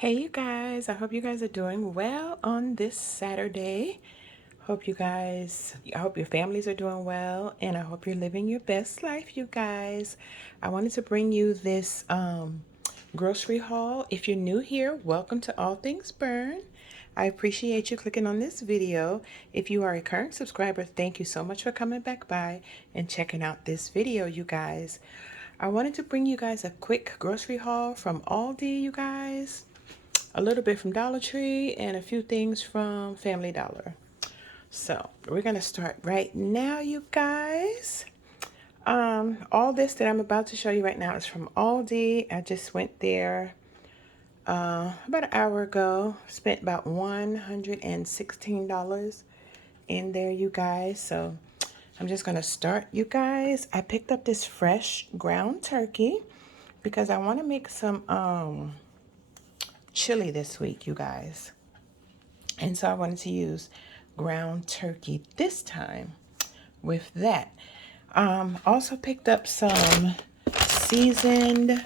Hey you guys, I hope you guys are doing well on this Saturday. I hope your families are doing well, and I hope you're living your best life, you guys. I wanted to bring you this grocery haul. If you're new here, welcome to All Things Burn. I appreciate you clicking on this video. If you are a current subscriber, thank you so much for coming back by and checking out this video, you guys. I wanted to bring you guys a quick grocery haul from Aldi, you guys, a little bit from Dollar Tree, and a few things from Family Dollar. So we're gonna start right now, you guys. All this that I'm about to show you right now is from Aldi. I just went there about an hour ago. Spent about $116 in there, you guys. So I'm just gonna start, you guys. I picked up this fresh ground turkey because I want to make some chili this week, you guys. And so I wanted to use ground turkey this time with that. Also picked up some seasoned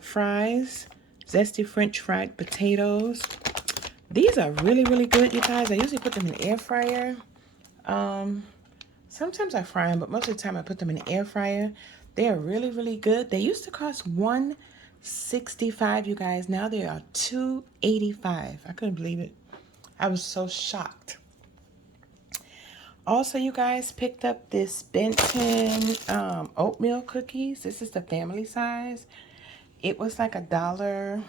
fries, zesty French fried potatoes. These are really, really good, you guys. I usually put them in the air fryer. Sometimes I fry them, but most of the time I put them in the air fryer. They are really, really good. They used to cost $165, you guys. Now they are $285. I couldn't believe it. I was so shocked. Also, you guys, picked up this Benton oatmeal cookies. This is the family size. It was like $1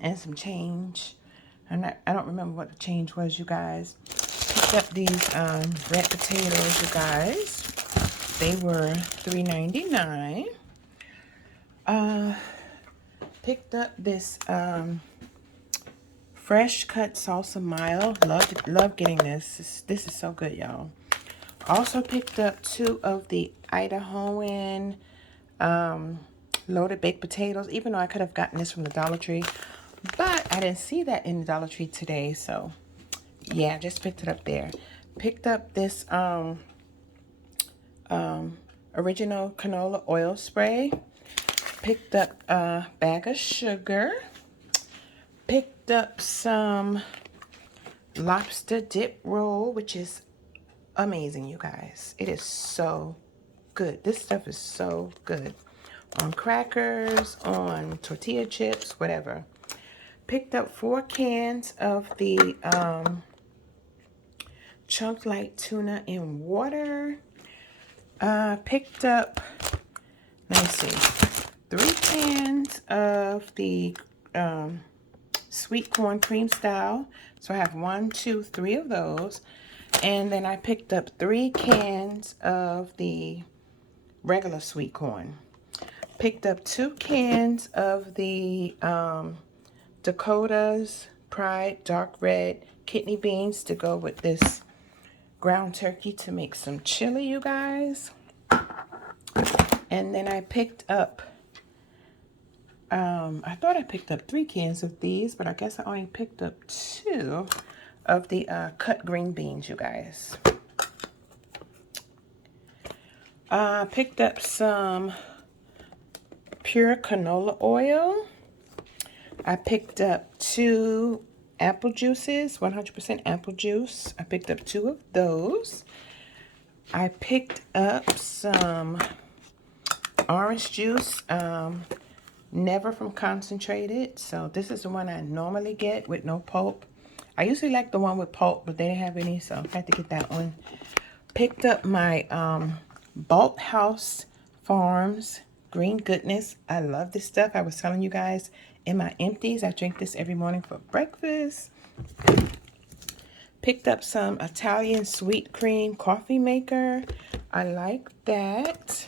and some change. I don't remember what the change was, you guys. Picked up these red potatoes, you guys. They were $3.99. Picked up this fresh cut salsa mild. Love getting this. This is so good, y'all. Also picked up 2 of the Idahoan loaded baked potatoes, even though I could have gotten this from the Dollar Tree. But I didn't see that in the Dollar Tree today, so yeah, just picked it up there. Picked up this original canola oil spray. Picked up a bag of sugar. Picked up some lobster dip roll, which is amazing, you guys. It is so good. This stuff is so good. On crackers, on tortilla chips, whatever. Picked up 4 cans of the chunk light tuna in water. Picked up, let me see, 3 cans of the sweet corn cream style. So I have 1, 2, 3 of those. And then I picked up 3 cans of the regular sweet corn. Picked up 2 cans of the Dakota's Pride dark red kidney beans to go with this ground turkey to make some chili, you guys. And then I picked up, I thought I picked up 3 cans of these, but I guess I only picked up 2 of the cut green beans, you guys. Picked up some pure canola oil. I picked up 2 apple juices, 100% apple juice. I picked up 2 of those. I picked up some orange juice, never from concentrated. So this is the one I normally get with no pulp. I usually like the one with pulp, but they didn't have any, so I had to get that one. Picked up my Balt House Farms Green Goodness. I love this stuff. I was telling you guys in my empties, I drink this every morning for breakfast. Picked up some Italian sweet cream coffee maker. I like that.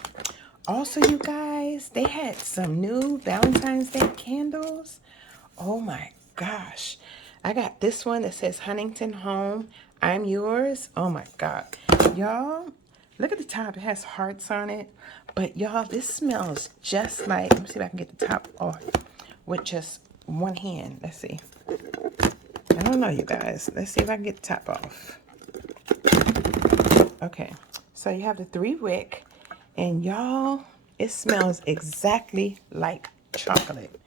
Also, you guys, they had some new Valentine's Day candles. Oh my gosh. I got this one that says Huntington Home, I'm yours. Oh my God. Y'all, look at the top. It has hearts on it. But y'all, this smells just like, let me see if I can get the top off with just one hand. Let's see. I don't know, you guys. Let's see if I can get the top off. Okay. So you have the 3 wick. And y'all, it smells exactly like chocolate.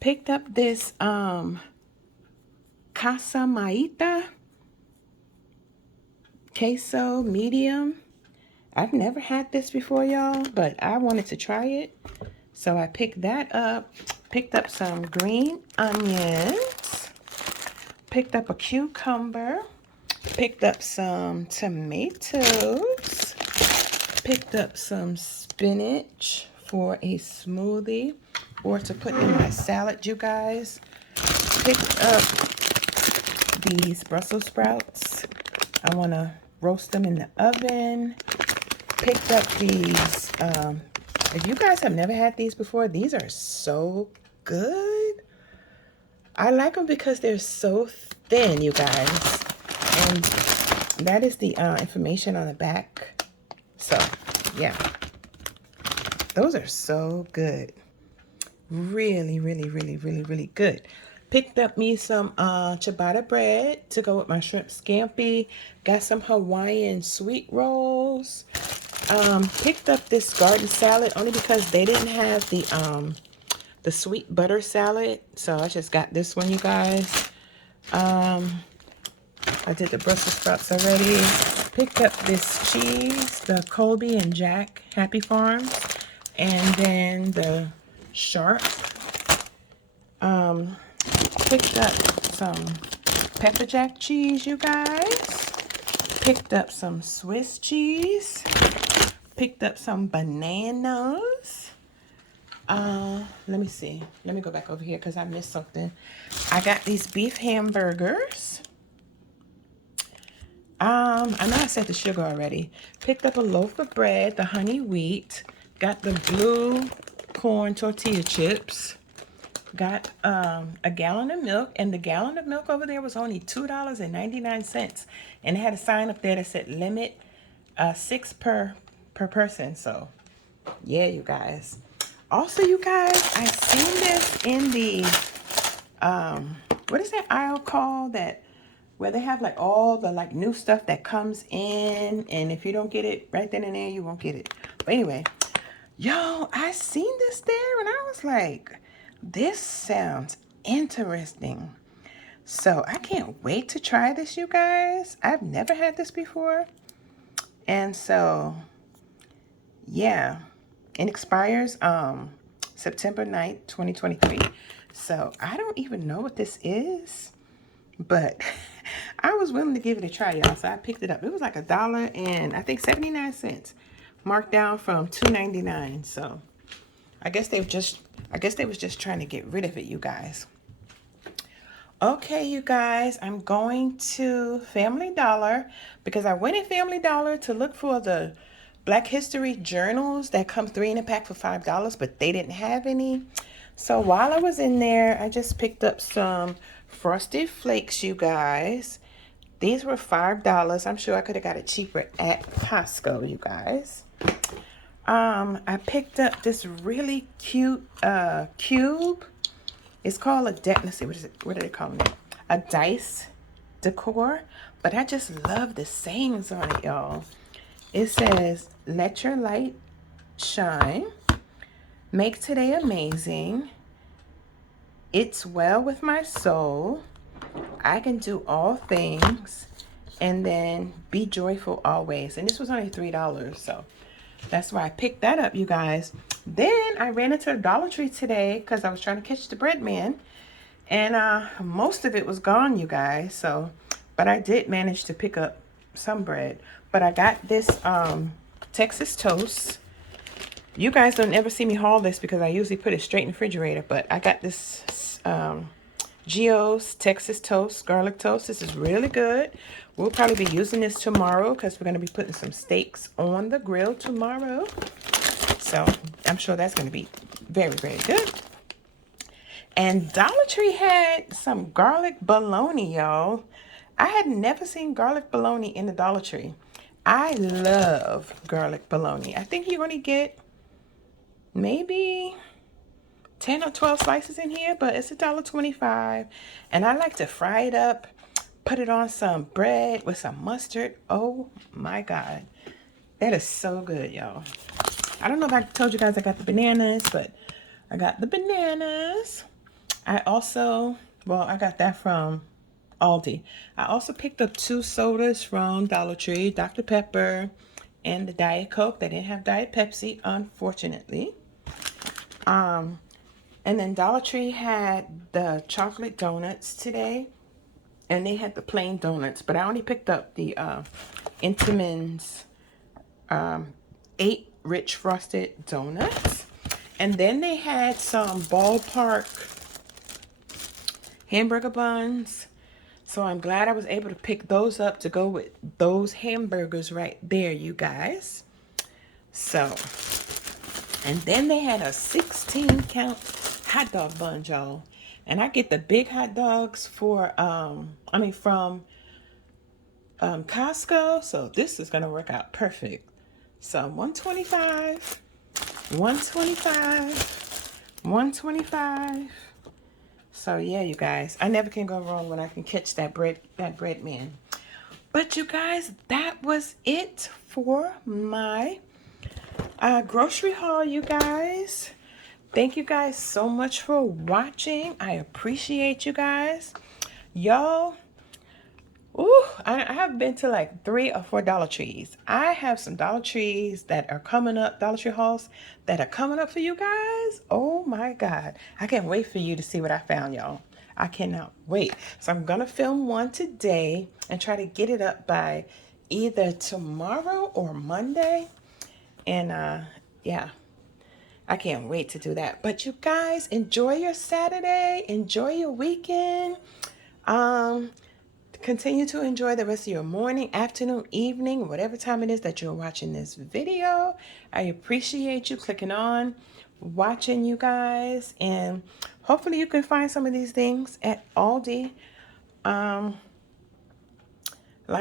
Picked up this Casa Maita queso medium. I've never had this before, y'all, but I wanted to try it. So I picked that up. Picked up some green onions. Picked up a cucumber. Picked up some tomatoes. Picked up some spinach for a smoothie or to put in my salad, you guys. Picked up these Brussels sprouts. I want to roast them in the oven. Picked up these. If you guys have never had these before, these are so good. I like them because they're so thin, you guys. And that is the information on the back. So, yeah. Those are so good. Really, really, really, really, really good. Picked up me some ciabatta bread to go with my shrimp scampi. Got some Hawaiian sweet rolls. Picked up this garden salad only because they didn't have the sweet butter salad. So I just got this one, you guys. I did the Brussels sprouts already. Picked up this cheese, the Colby and Jack Happy Farms. And then the sharp. Picked up some pepper jack cheese, you guys. Picked up some Swiss cheese. Picked up some bananas. Let me see. Let me go back over here because I missed something. I got these beef hamburgers. I know I said the sugar already. Picked up a loaf of bread, the honey wheat. Got the blue corn tortilla chips. Got a gallon of milk, and the gallon of milk over there was only $2.99, and it had a sign up there that said limit 6 per person. So yeah, you guys. Also, you guys, I seen this in the what is that aisle called, that where they have like all the like new stuff that comes in, and if you don't get it right then and there, you won't get it. But anyway, yo, I seen this there and I was like, this sounds interesting. So I can't wait to try this, you guys. I've never had this before. And so, yeah. It expires September 9th, 2023. So I don't even know what this is. But I was willing to give it a try, y'all. So I picked it up. It was like $1 and I think 79 cents. Marked down from $2.99. So I guess they was just trying to get rid of it, you guys. Okay, you guys, I'm going to Family Dollar because I went in Family Dollar to look for the Black History journals that come 3 in a pack for $5, but they didn't have any. So while I was in there, I just picked up some Frosted Flakes, you guys. These were $5. I'm sure I could have got it cheaper at Costco, you guys. I picked up this really cute cube. It's called a let's see, what are they calling it? A dice decor. But I just love the sayings on it, y'all. It says, let your light shine. Make today amazing. It's well with my soul. I can do all things. And then be joyful always. And this was only $3, so that's why I picked that up, you guys. Then I ran into the Dollar Tree today because I was trying to catch the bread man. And most of it was gone, you guys. So, but I did manage to pick up some bread. But I got this Texas toast. You guys don't ever see me haul this because I usually put it straight in the refrigerator. But I got this Geo's Texas toast, garlic toast. This is really good. We'll probably be using this tomorrow because we're going to be putting some steaks on the grill tomorrow. So I'm sure that's going to be very, very good. And Dollar Tree had some garlic bologna, y'all. I had never seen garlic bologna in the Dollar Tree. I love garlic bologna. I think you're going to get maybe 10 or 12 slices in here, but it's $1.25. And I like to fry it up, put it on some bread with some mustard. Oh my God. That is so good, y'all. I don't know if I told you guys I got the bananas, but I got the bananas. I also, well, I got that from Aldi. I also picked up 2 sodas from Dollar Tree, Dr. Pepper and the Diet Coke. They didn't have Diet Pepsi, unfortunately. And then Dollar Tree had the chocolate donuts today, and they had the plain donuts, but I only picked up the Entenmann's 8 rich frosted donuts. And then they had some ballpark hamburger buns. So I'm glad I was able to pick those up to go with those hamburgers right there, you guys. So, and then they had a 16 count hot dog bun, y'all. And I get the big hot dogs for, from Costco. So this is going to work out perfect. So 125, 125, 125. So yeah, you guys, I never can go wrong when I can catch that bread man. But you guys, that was it for my grocery haul, you guys. Thank you guys so much for watching. I appreciate you guys. Y'all, ooh, I have been to like 3 or 4 Dollar Trees. I have some Dollar Trees that are coming up, Dollar Tree hauls that are coming up for you guys. Oh my God. I can't wait for you to see what I found, y'all. I cannot wait. So I'm going to film one today and try to get it up by either tomorrow or Monday. And yeah, I can't wait to do that. But you guys, enjoy your Saturday. Enjoy your weekend. Continue to enjoy the rest of your morning, afternoon, evening, whatever time it is that you're watching this video. I appreciate you clicking on, watching, you guys. And hopefully you can find some of these things at Aldi. Like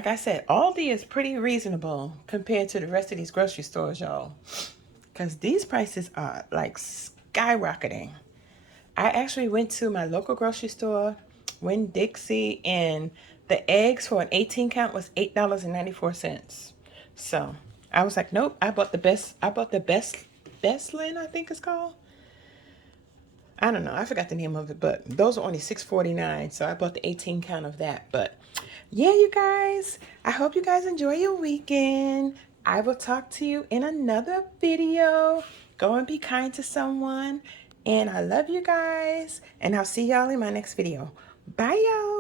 I said, Aldi is pretty reasonable compared to the rest of these grocery stores, y'all. Because these prices are like skyrocketing. I actually went to my local grocery store, Winn-Dixie, and the eggs for an 18 count was $8.94. So I was like, nope, I bought the Bestlin, I think it's called. I don't know, I forgot the name of it, but those are only $6.49. So I bought the 18 count of that. But yeah, you guys, I hope you guys enjoy your weekend. I will talk to you in another video. Go and be kind to someone. And I love you guys. And I'll see y'all in my next video. Bye, y'all.